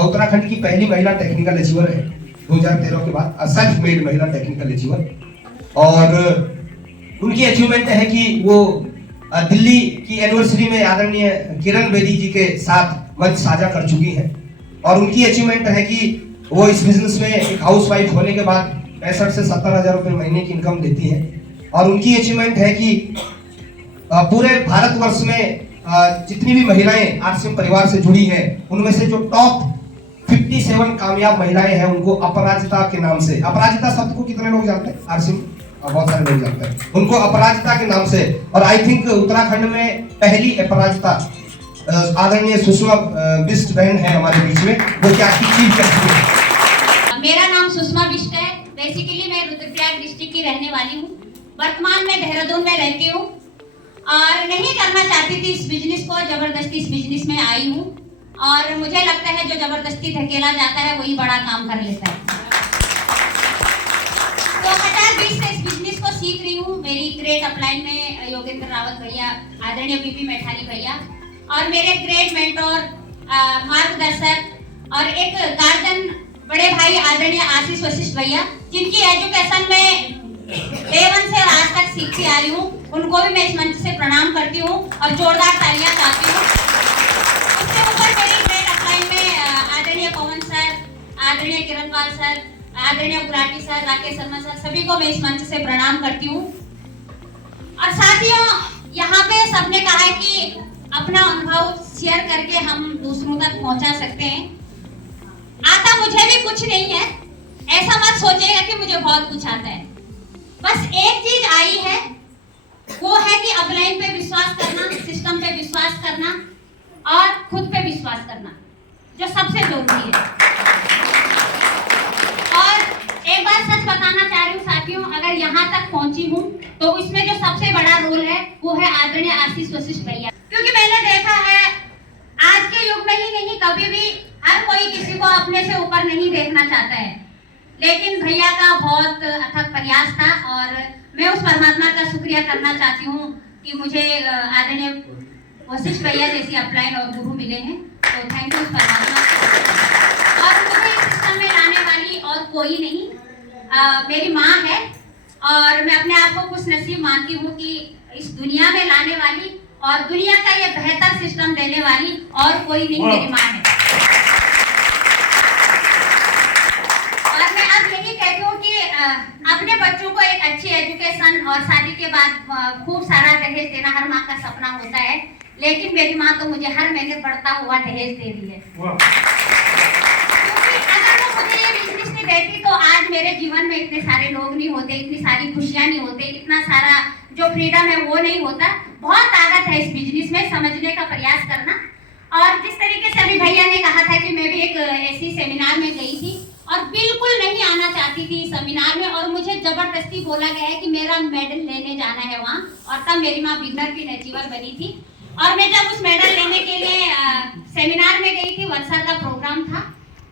उत्तराखंड की पहली महिला टेक्निकल अचीवर है 2013 के बाद, सेल्फ मेड महिला टेक्निकल अचीवर। और उनकी अचीवमेंट है कि वो दिल्ली की एनिवर्सरी में आदरणीय किरण बेदी जी के साथ मंच साझा कर चुकी हैं। और उनकी अचीवमेंट है कि वो इस बिजनेस में एक हाउसवाइफ होने के बाद 65 से 70,000 रुपए महीने की इनकम देती है। और उनकी अचीवमेंट है कि पूरे भारतवर्ष में जितनी भी महिलाएं आरसीएम परिवार से जुड़ी हैं, उनमें से जो टॉप 57 कामयाब महिलाएं हैं, उनको अपराजिता के नाम से, अपराजिता शब्द को कितने लोग जानते हैं? आरसीएम बहुत सारे लोग जानते हैं उनको अपराजिता के नाम से। और आई थिंक उत्तराखंड में पहली अपराजिता आदरणीय सुषमा बिष्ट बहन है हमारे बीच में, वो क्या चीज करती है। मेरा नाम सुषमा बिष्ट है। बेसिकली मैं रुद्रप्रयाग डिस्ट्रिक्ट की रहने वाली हूँ। वर्तमान में देहरादून में रहती हूँ और नहीं करना चाहती थी इस बिजनेस को, जबरदस्ती इस बिजनेस में आई हूँ। और मुझे लगता है जो जबरदस्ती धकेला जाता है वही बड़ा काम कर लेता है। 2020 से इस बिजनेस को सीख रही हूँ। मेरी ग्रेट अपलाइन में योगेंद्र रावत भैया, आदरणीय पीपी मैठाली भैया और मेरे ग्रेट मेंटोर, मार्गदर्शक और एक गार्जियन बड़े भाई आदरणीय आशीष वशिष्ठ भैया, जिनकी एजुकेशन में डे 1 से आज तक सीखती आ रही हूँ, उनको भी मैं इस मंच से प्रणाम करती हूँ और जोरदार तालियां चाहती हूँ। उससे ऊपर मेरी ग्रेट अपलाइन में आदरणीय पवन सर, आदरणीय किरण पाल सर, आदरणीय गुलाटी सर, राकेश शर्मा सर, सभी को मैं इस मंच से प्रणाम करती हूँ। और साथियों, यहाँ पे सबने कहा है कि अपना अनुभव शेयर करके हम दूसरों तक पहुंचा सकते हैं। आता मुझे भी कुछ नहीं है, ऐसा मत सोचिएगा कि मुझे बहुत कुछ आता है। बस एक चीज आई है, वो है कि अपलाइन पे विश्वास करना, सिस्टम पे विश्वास करना और खुद पे विश्वास करना, जो सबसे जरूरी है। और एक बात सच बताना चाह रही हूँ साथियों, अगर यहाँ तक पहुंची हूँ तो इसमें जो सबसे बड़ा रोल है वो है आदरणीय आशीष वशिष्ठ भैया। क्योंकि मैंने देखा है आज के युग में ही नहीं, कभी भी हर कोई किसी को अपने से ऊपर नहीं देखना चाहता है, लेकिन भैया का बहुत अथक प्रयास था और मैं उस परमात्मा का शुक्रिया करना चाहती हूँ कि मुझे आदरणीय वशिष्ठ भैया जैसी अपलाइन और गुरु मिले हैं। तो थैंक यू परमात्मा। और मुझे इस सिस्टम में लाने वाली और कोई नहीं, मेरी माँ है और मैं अपने आप को खुश नसीब मानती हूँ कि इस दुनिया में लाने वाली और दुनिया का ये बेहतर सिस्टम देने वाली और कोई नहीं, मेरी माँ है। और मैं अब यही कहती हूँ कि अपने बच्चों को एक अच्छी एजुकेशन और शादी के बाद खूब सारा दहेज देना हर माँ का सपना होता है, लेकिन मेरी माँ तो मुझे हर महीने बढ़ता हुआ दहेज दे रही है। क्योंकि अगर वो मुझे ये बिजनेस नहीं देती तो आज मेरे जीवन में इतने सारे लोग नहीं होते, इतनी सारी खुशियाँ नहीं होते, इतना सारा जो फ्रीडम है वो नहीं होता। बहुत ताकत है इस बिजनेस में, समझने का प्रयास करना। और जिस तरीके से अभी भैया ने कहा था कि मैं भी एक ऐसी सेमिनार में गई थी और बिल्कुल नहीं आना चाहती थी सेमिनार में, और मुझे जबरदस्ती बोला गया है कि मेरा मेडल लेने जाना है वहाँ। और तब मेरी माँ बिगनर की अचीवर बनी थी और मैं जब उस मेडल लेने के लिए सेमिनार में गई थी, वर्षा का प्रोग्राम था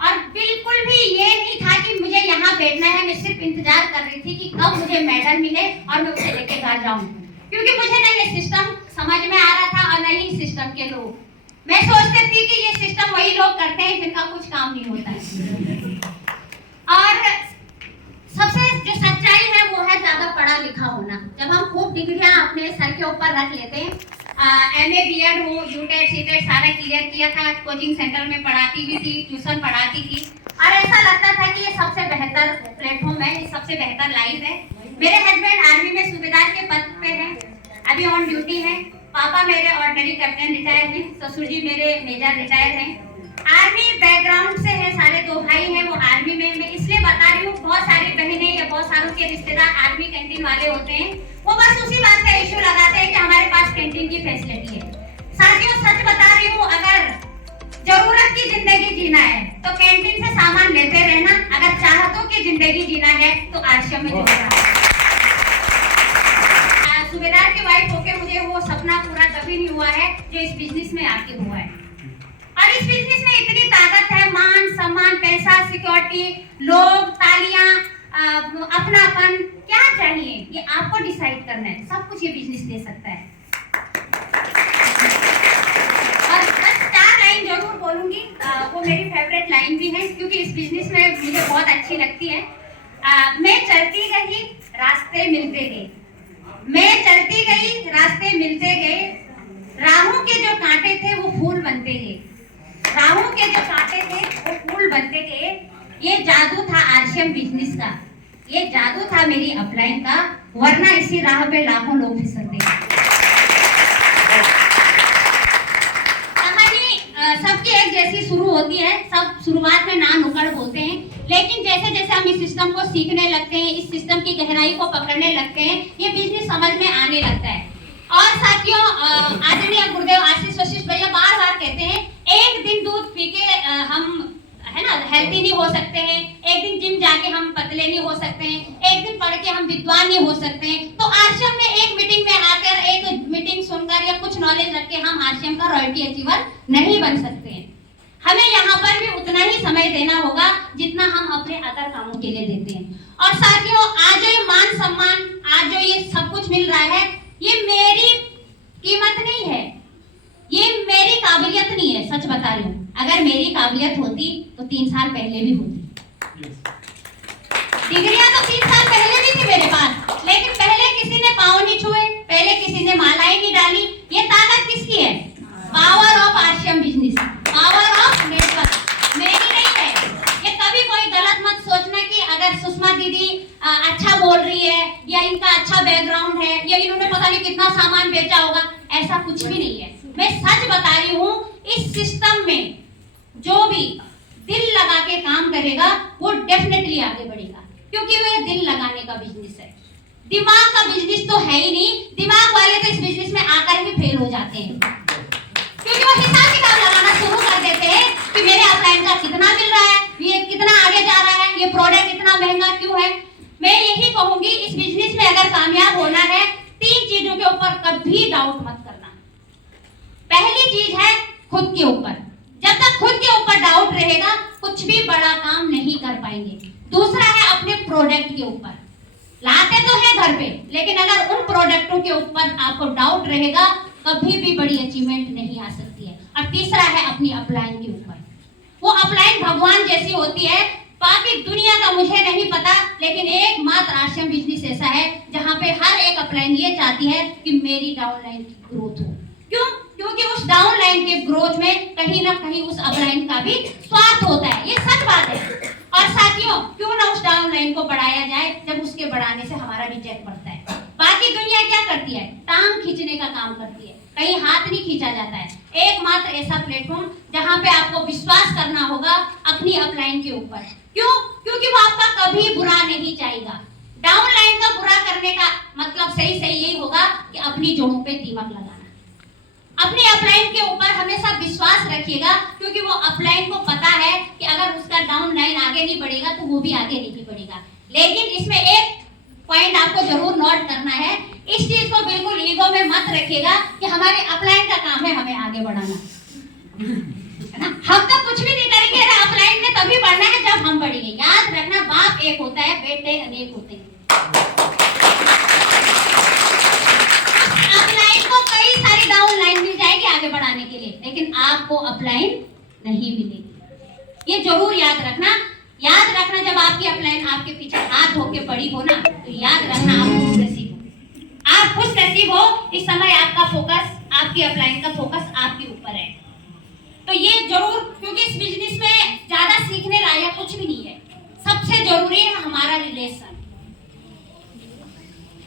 और बिल्कुल भी ये नहीं था कि मुझे यहाँ बैठना है। मैं सिर्फ इंतजार कर रही थी कि कब मुझे मेडल मिले और मैं उसे लेके घर जाऊँ, क्योंकि मुझे ना ये सिस्टम समझ में आ रहा था और न ही सिस्टम के लोग। मैं सोचती थी कि ये सिस्टम वही लोग करते हैं जिनका कुछ काम नहीं होता है। और सबसे जो सच्चाई है वो है ज्यादा पढ़ा लिखा होना। जब हम खूब डिग्रियां अपने सर के ऊपर रख लेते हैं, MA BEd हो, UTET CTET सारा क्लियर किया था, कोचिंग सेंटर में पढ़ाती भी थी, ट्यूशन पढ़ाती थी और ऐसा लगता था कि ये सबसे बेहतर प्लेटफॉर्म है, ये सबसे बेहतर लाइफ है। मेरे हस्बैंड आर्मी में सूबेदार के पद पे हैं, अभी ऑन ड्यूटी है। पापा मेरे ऑर्डिनरी कैप्टन रिटायर हैं, ससुर जी मेरे मेजर रिटायर हैं। आर्मी बैकग्राउंड से है, सारे 2 भाई हैं वो आर्मी में। मैं इसलिए बता रही हूँ, बहुत सारी बहनें या बहुत सारों के रिश्तेदार आर्मी कैंटीन वाले होते हैं, वो बस उसी बात का इश्यू लगाते हैं कि हमारे पास कैंटीन की फैसिलिटी है। साथियों सच बता रही हूँ, अगर जरूरत की जिंदगी जीना है तो कैंटीन से सामान लेते रहना, अगर चाहतों की जिंदगी जीना है तो आश्रम में जुड़ना। सूबेदार की वाइफ होकर मुझे वो सपना पूरा कभी नहीं हुआ है जो इस बिजनेस में आके हुआ है। और इस बिजनेस में इतनी ताकत है, मान सम्मान, पैसा, सिक्योरिटी, लोग, तालियां, अपनापन, क्या चाहिए ये आपको डिसाइड करना है। सब कुछ ये बिजनेस दे सकता है। और बस 4 लाइन जरूर बोलूंगी, वो मेरी फेवरेट लाइन लाइन भी है, क्योंकि इस बिजनेस में मुझे बहुत अच्छी लगती है। मैं चलती गई रास्ते मिलते गए, मैं चलती गई रास्ते मिलते गए, राहों के जो कांटे थे वो फूल बनते गए, राहों के जो कांटे थे वो फूल बनते गए। ये जादू था आरसीएम बिजनेस का, ये जादू था मेरी अपलाइन का, वरना इसी राह पे लाखों लोग फिसलते। कहानी सबकी एक जैसी शुरू होती है, सब शुरुआत में ना नुक्कड़ बोलते हैं, लेकिन जैसे जैसे हम इस सिस्टम को सीखने लगते हैं, इस सिस्टम की गहराई को पकड़ने लगते हैं, ये बिजनेस समझ में आने लगता है। और साथियों, आदरणीय गुरुदेव आशीष वशिष्ठ भैया बार बार कहते हैं, एक दिन दूध पी के हम है ना हेल्थी नहीं हो सकते हैं, एक दिन जिम जाके हम पतले नहीं हो सकते हैं, एक दिन पढ़ के हम विद्वान नहीं हो सकते हैं। तो आरसीएम में एक मीटिंग में आकर, एक मीटिंग सुनकर या कुछ नॉलेज रख के हम आरसीएम का रॉयल्टी अचीवर नहीं बन सकते हैं। हमें यहाँ पर भी उतना ही समय देना होगा जितना हम अपने अदर कामों के लिए देते हैं। और साथियों, आज जो ये मान सम्मान, आज जो ये सब कुछ मिल रहा है, ये मेरी कीमत नहीं है, ये मेरी काबिलियत नहीं है। सच बता रही हूँ, अगर मेरी काबिलियत होती तो 3 साल पहले भी होती। डिग्रियां तो 3 साल पहले भी थी मेरे पास, लेकिन पहले किसी ने पाँव नहीं छुए, पहले किसी ने मालाएं नहीं डाली। ये ताकत किसकी है? Power of RCM business, power of network, मेरी नहीं है। ये कभी कोई गलत मत सोचना कि अगर सुषमा दीदी अच्छा बोल रही है या इनका अच्छा बैकग्राउंड है या इन्होंने पता नहीं कितना सामान बेचा होगा, ऐसा कुछ भी नहीं है। मैं सच बता रही हूँ, इस सिस्टम में जो भी दिल लगा के काम करेगा वो डेफिनेटली आगे बढ़ेगा, क्योंकि वो दिल लगाने का बिजनेस है। दिमाग का बिजनेस तो है ही नहीं, दिमाग वाले तो इस बिजनेस में आकर ही फेल हो जाते हैं, क्योंकि वो हिसाब किताब लगाना शुरू कर देते हैं कि मेरे अपलाइन का कितना मिल रहा है, ये कितना आगे जा रहा है, ये प्रोडक्ट इतना महंगा क्यों है। मैं यही कहूंगी, इस बिजनेस में अगर कामयाब होना है, 3 चीजों के ऊपर कभी डाउट मत करना। पहली चीज है खुद के ऊपर, जब तक खुद के ऊपर डाउट रहेगा कुछ भी बड़ा काम नहीं कर पाएंगे। दूसरा है अपने प्रोडक्ट के ऊपर, लाते तो है घर पे, लेकिन अगर उन प्रोडक्टों के ऊपर आपको डाउट रहेगा कभी भी बड़ी अचीवमेंट नहीं आ सकती है। और तीसरा है अपनी अपलाइन के ऊपर, वो अपलाइन भगवान जैसी होती है, बाकी दुनिया का मुझे नहीं पता, लेकिन एकमात्र आरसीएम बिजनेस ऐसा है जहां पे हर एक अपलाइन ये चाहती है कि मेरी डाउनलाइन की ग्रोथ हो। क्यों? क्योंकि उस डाउनलाइन के ग्रोथ में कहीं ना कहीं उस अपलाइन का भी स्वार्थ होता है, ये सच बात है। और साथियों, क्यों ना उस डाउनलाइन को बढ़ाया जाए, जब उसके बढ़ाने से हमारा भी चेक बढ़ता है। बाकी दुनिया क्या करती है? टांग खींचने का काम करती है, कहीं हाथ नहीं खींचा जाता है। एकमात्र ऐसा प्लेटफॉर्म जहां पे आपको विश्वास करना होगा अपनी अपलाइन के ऊपर। क्यों? क्योंकि वो आपका कभी बुरा नहीं चाहेगा। डाउनलाइन का बुरा करने का मतलब सही यही होगा कि अपनी जोड़ों पे दीमक लगाना। अपने अपलाइन के ऊपर हमेशा विश्वास रखिएगा, क्योंकि वो अपलाइन को पता है कि अगर उसका डाउनलाइन आगे नहीं बढ़ेगा तो वो भी आगे नहीं बढ़ेगा। लेकिन इसमें एक पॉइंट आपको जरूर नोट करना है, इस चीज को बिल्कुल ईगो में मत रखिएगा कि हमारे अपलाइन का काम है हमें आगे बढ़ाना, है ना। हम तो कुछ भी नहीं करेंगे, अपलाइन में तभी बढ़ना है जब हम बढ़ेंगे। याद रखना, बाप एक होता है, बेटे अनेक होते हैं। अपलाइन को कई सारी डाउनलाइन मिल जाएगी आगे बढ़ाने के लिए, लेकिन आपको अपलाइन नहीं मिलेगी। ये जरूर याद रखना। याद रखना, जब आपकी अपलाइन आपके पीछे हाथ धो के पड़ी हो ना, तो याद रखना आप खुशनसीब हो। आप खुशनसीब हो, इस समय आपका फोकस, आपकी अपलाइन का फोकस आपके ऊपर है। तो ये जरूर, क्योंकि इस बिजनेस में ज्यादा सीखने लायक कुछ भी नहीं है। सबसे जरूरी है हमारा रिलेशन,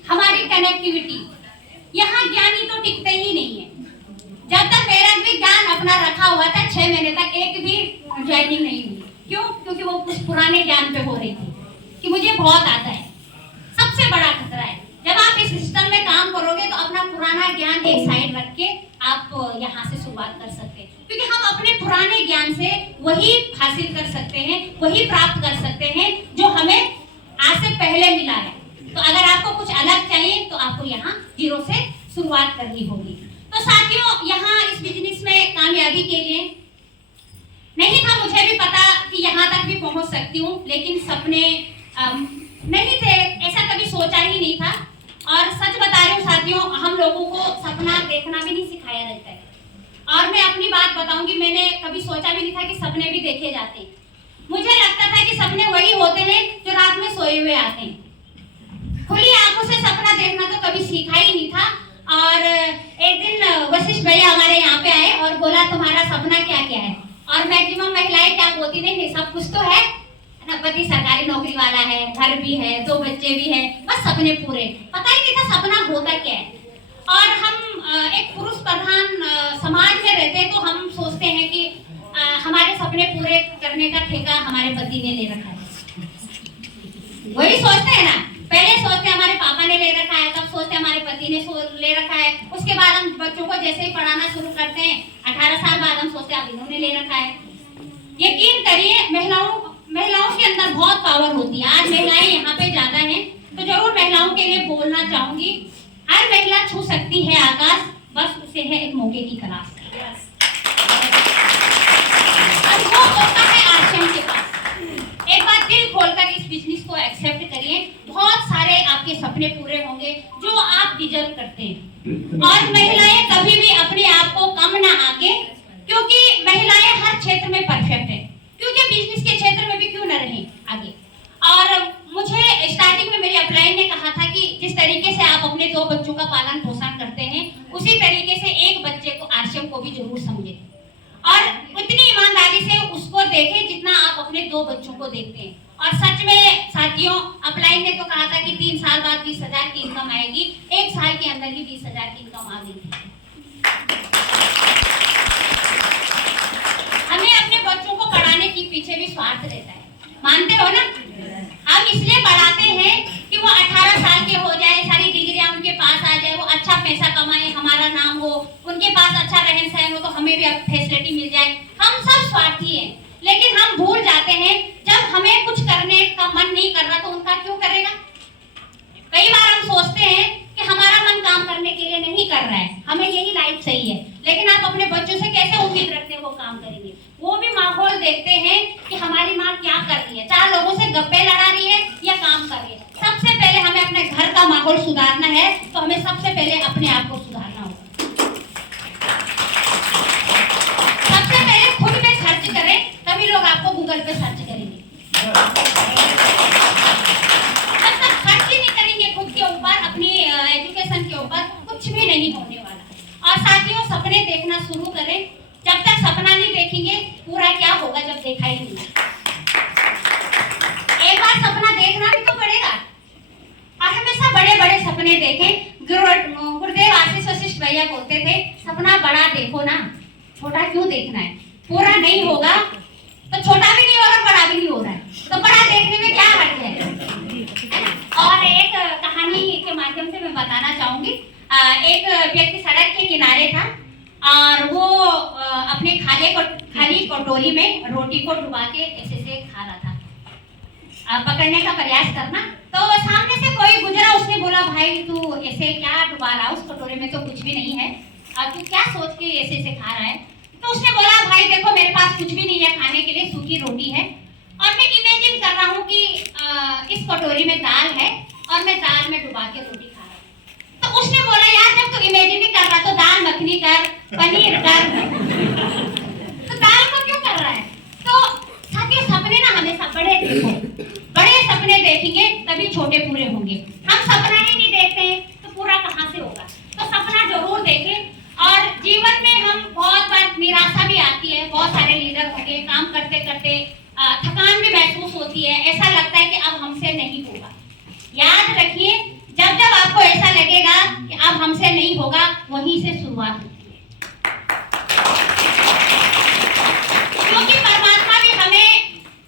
हमारी कनेक्टिविटी। यहाँ ज्ञानी तो टिकते ही नहीं है। जब तक मेरा भी ज्ञान अपना रखा हुआ था, 6 महीने तक एक भी ज्वाइनिंग नहीं हुई। क्यों? क्योंकि वो कुछ पुराने ज्ञान पे हो रही थी कि मुझे बहुत आता है। सबसे बड़ा खतरा है जब आप इस सिस्टम में काम करोगे तो अपना पुराना ज्ञान एक साइड रख के आप यहाँ से शुरुआत कर सकते हैं, क्योंकि हम अपने पुराने ज्ञान से वही हासिल कर सकते हैं, वही प्राप्त कर सकते हैं जो हमें आज से पहले मिला है। तो अगर आपको कुछ अलग चाहिए तो आपको यहाँ 0 से शुरुआत करनी होगी। तो साथियों, यहाँ इस बिजनेस में कामयाबी के लिए नहीं था, मुझे भी पता कि यहाँ तक भी पहुँच सकती हूँ, लेकिन सपने नहीं थे, ऐसा कभी सोचा ही नहीं था। और सच बता रही हूँ साथियों, हम लोगों को सपना देखना भी नहीं सिखाया रहता है। और मैं अपनी बात बताऊंगी, मैंने कभी सोचा भी नहीं था कि सपने भी देखे जाते हैं। मुझे लगता था कि सपने वही होते हैं जो रात में सोए हुए आते हैं। खुली आंखों से सपना देखना तो कभी सीखा ही नहीं था। और एक दिन वशिष्ठ भैया हमारे यहाँ पे आए और बोला तुम्हारा सपना क्या क्या है। और मैक्सिमम महिलाएं क्या बोलती नहीं, सब कुछ तो है ना, पति सरकारी नौकरी वाला है, घर भी है, 2 बच्चे भी हैं, बस सपने पूरे। पता ही नहीं था सपना होता क्या है। और हम एक पुरुष प्रधान समाज में रहते हैं तो हम सोचते हैं कि हमारे सपने पूरे करने का ठेका हमारे पति ने ले रखा है। वही सोचते हैं ना, पहले सोचते हैं हमारे पापा ने ले रखा है, तब सोचते हैं हमारे पति ने ले रखा है। उसके बाद हम बच्चों को जैसे ही पढ़ाना शुरू करते हैं 18 साल बाद हम सोचते हैं अब इन्होंने ले रखा है। यकीन करिए महिलाओं के अंदर बहुत पावर होती है। आज महिलाएं यहाँ पे ज्यादा हैं तो जरूर महिलाओं के लिए बोलना चाहूंगी। हर महिला छू सकती है आकाश, बस उसे है एक मौके की तलाश। और वो मौका है आश्रम के पास। एक बार दिल खोलकर इस बिजनेस को एक्सेप्ट करिए, बहुत सारे आपके सपने पूरे होंगे जो आप डिजर्व करते हैं। और महिलाएं कभी भी अपने आप को कम ना आके, क्योंकि महिलाएं हर क्षेत्र में परफेक्ट है, क्योंकि बिजनेस के क्षेत्र में भी क्यों ना रहे आगे। और मुझे स्टार्टिंग में मेरी अपलाइन ने कहा था कि जिस तरीके से आप अपने 2 बच्चों का पालन पोषण करते हैं उसी तरीके से एक बच्चे को आश्रम को भी जरूर समझे और उतनी ईमानदारी से उसको देखें जितना आप अपने 2 बच्चों को देखते हैं। और सच में साथियों, अपलाइन ने तो कहा था कि 3 साल बाद 20,000 की इनकम आएगी, 1 साल के अंदर ही 20,000 की इनकम आ गई। हमें अपने बच्चों को पढ़ाने के पीछे भी स्वार्थ रहता है, मानते हो ना। हम इसलिए पढ़ाते हैं कि वो 18 साल के हो जाए, सारी डिग्रियां उनके पास आ जाए, वो अच्छा पैसा कमाए, हमारा नाम हो, उनके पास अच्छा रहन सहन हो तो हमें भी फैसिलिटी मिल जाए। हम सब स्वार्थी हैं, लेकिन हम भूल जाते हैं जब हमें कुछ करने का मन नहीं कर रहा तो उनका क्यों करेगा। कई बार हम सोचते हैं कि हमारा मन काम करने के लिए नहीं कर रहा है, हमें यही लाइफ सही है, लेकिन आप अपने बच्चों से कैसे उम्मीद रखते हैं वो काम करेंगे। वो भी माहौल देखते हैं कि हमारी माँ क्या कर रही है, 4 लोगों से गप्पे लड़ा रही है या काम कर रही है। सबसे पहले हमें अपने घर का माहौल सुधारना है, तो हमें सबसे पहले अपने आप को सुधारना होगा। सबसे पहले खुद पे खर्च करें, तभी लोग आपको गूगल पे सर्च करेंगे। जब तक खर्च ही नहीं करेंगे खुद के ऊपर, अपनी एजुकेशन के ऊपर, कुछ भी नहीं होने वाला। और साथियों, सपने देखना शुरू करें। जब तक सपना नहीं देखेंगे पूरा क्या होगा जब देखा ही नहीं। एक बार सपना देखना भी तो पड़ेगा और हमेशा बड़े बड़े सपने देखें। गुरुदेव आशीष वशिष्ठ भैया बोलते थे, सपना बड़ा देखो ना, छोटा क्यों देखना है। पूरा नहीं होगा तो छोटा भी नहीं हो रहा, बड़ा भी नहीं हो रहा है, तो बड़ा देखने में क्या हर्ज है। और एक कहानी के माध्यम से मैं बताना चाहूंगी। एक व्यक्ति सड़क के किनारे था और वो अपने खाली कटोरी में रोटी को डुबा के ऐसे खा रहा था। पकड़ने का प्रयास करना, तो सामने से कोई गुजरा, उसने बोला भाई तू ऐसे क्या डुबा रहा है, उस कटोरे में तो कुछ भी नहीं है, तू क्या सोच के ऐसे खा रहा है। तो उसने बोला भाई देखो मेरे पास कुछ भी नहीं है खाने के लिए, सूखी रोटी है और मैं इमेजिन कर रहा हूँ कि इस कटोरी में दाल है और मैं दाल में डुबा के रोटी खा रहा हूँ। तो उसने बोला यार जब तू इमेजिन कर रहा तो दाल मखनी कर, पनीर कर, तो दाल को क्यों कर रहा है। तो साथियों, सपने ना हमेशा बड़े देखो, बड़े सपने देखेंगे तभी छोटे पूरे होंगे। हम सपना ही नहीं देखते हैं तो पूरा कहाँ से होगा। तो सपना जरूर देखें। और जीवन में हम बहुत बार निराशा भी आती है, बहुत सारे लीडर होंगे, काम करते करते थकान भी महसूस होती है, ऐसा लगता है कि अब हमसे नहीं होगा। याद रखिए, जब जब आपको ऐसा लगेगा कि अब हमसे नहीं होगा, वहीं से शुरुआत होती है। क्योंकि परमात्मा भी हमें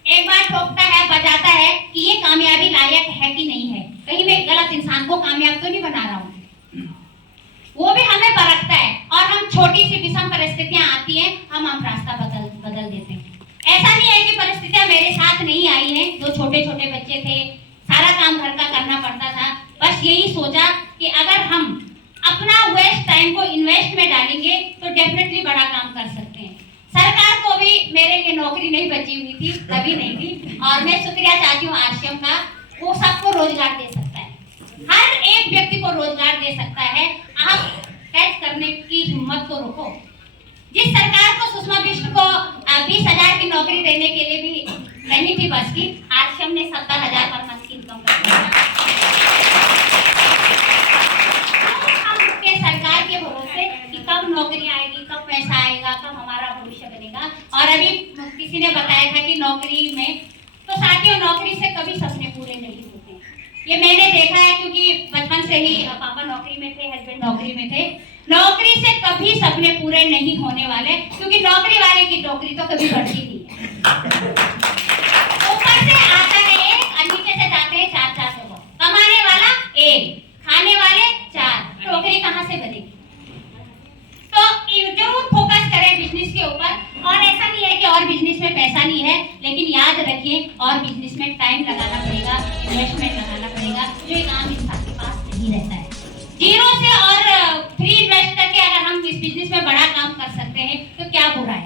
एक बार ठोकता है, बजाता है कि ये कामयाबी लायक है कि नहीं है, कहीं मैं गलत इंसान को कामयाब तो नहीं बना रहा हूँ। वो भी हमें परखता है और हम छोटी सी विषम परिस्थितियां आती हैं, हम रास्ता बदल देते हैं। ऐसा नहीं है कि परिस्थितियां मेरे साथ नहीं आई हैं, जो छोटे छोटे बच्चे थे, सारा काम घर का करना पड़ता था, बस यही सोचा कि अगर हम अपना वेस्ट टाइम को इन्वेस्ट में डालेंगे तो डेफिनेटली बड़ा काम कर सकते हैं। सरकार को भी मेरे लिए नौकरी नहीं बची हुई थी, कभी नहीं थी, और मैं शुक्रिया चाहती हूँ आश्रम का, वो सबको रोजगार दे सकता है, हर एक व्यक्ति को रोजगार दे सकता है। आप कैच करने की हिम्मत को रोको। जिस सरकार को सुषमा बिष्ट को 20,000 की नौकरी देने के लिए भी नहीं थी बस की, आज से हमने 70,000 पर मंथ की इनकम कर दी। हम सरकार के भरोसे कि कब नौकरी आएगी, कब पैसा आएगा, कब हमारा भविष्य बनेगा। और अभी किसी ने बताया था कि नौकरी में, तो साथियों नौकरी से कभी सपने पूरे नहीं होते, ये मैंने देखा है, क्योंकि बचपन से ही पापा नौकरी में थे, हस्बैंड नौकरी में थे। नौकरी से कभी सपने पूरे नहीं होने वाले, क्योंकि नौकरी वाले की नौकरी तो कभी बढ़ती नहीं है। ऊपर से आता है एक और नीचे से जाते हैं 4-4 लोग, कमाने वाला एक, खाने वाले 4, नौकरी कहाँ से बनेगी? तो जरूर फोकस करें बिजनेस के ऊपर। और ऐसा नहीं है कि और बिजनेस में पैसा नहीं है, लेकिन याद रखिए और बिजनेस में टाइम लगाना पड़ेगा, इन्वेस्टमेंट लगाना पड़ेगा, जो एक आम इंसान के पास नहीं रहता है। जीरो से और फ्री इन्वेस्ट करके अगर हम इस बिजनेस में बड़ा काम कर सकते हैं तो क्या बुरा है।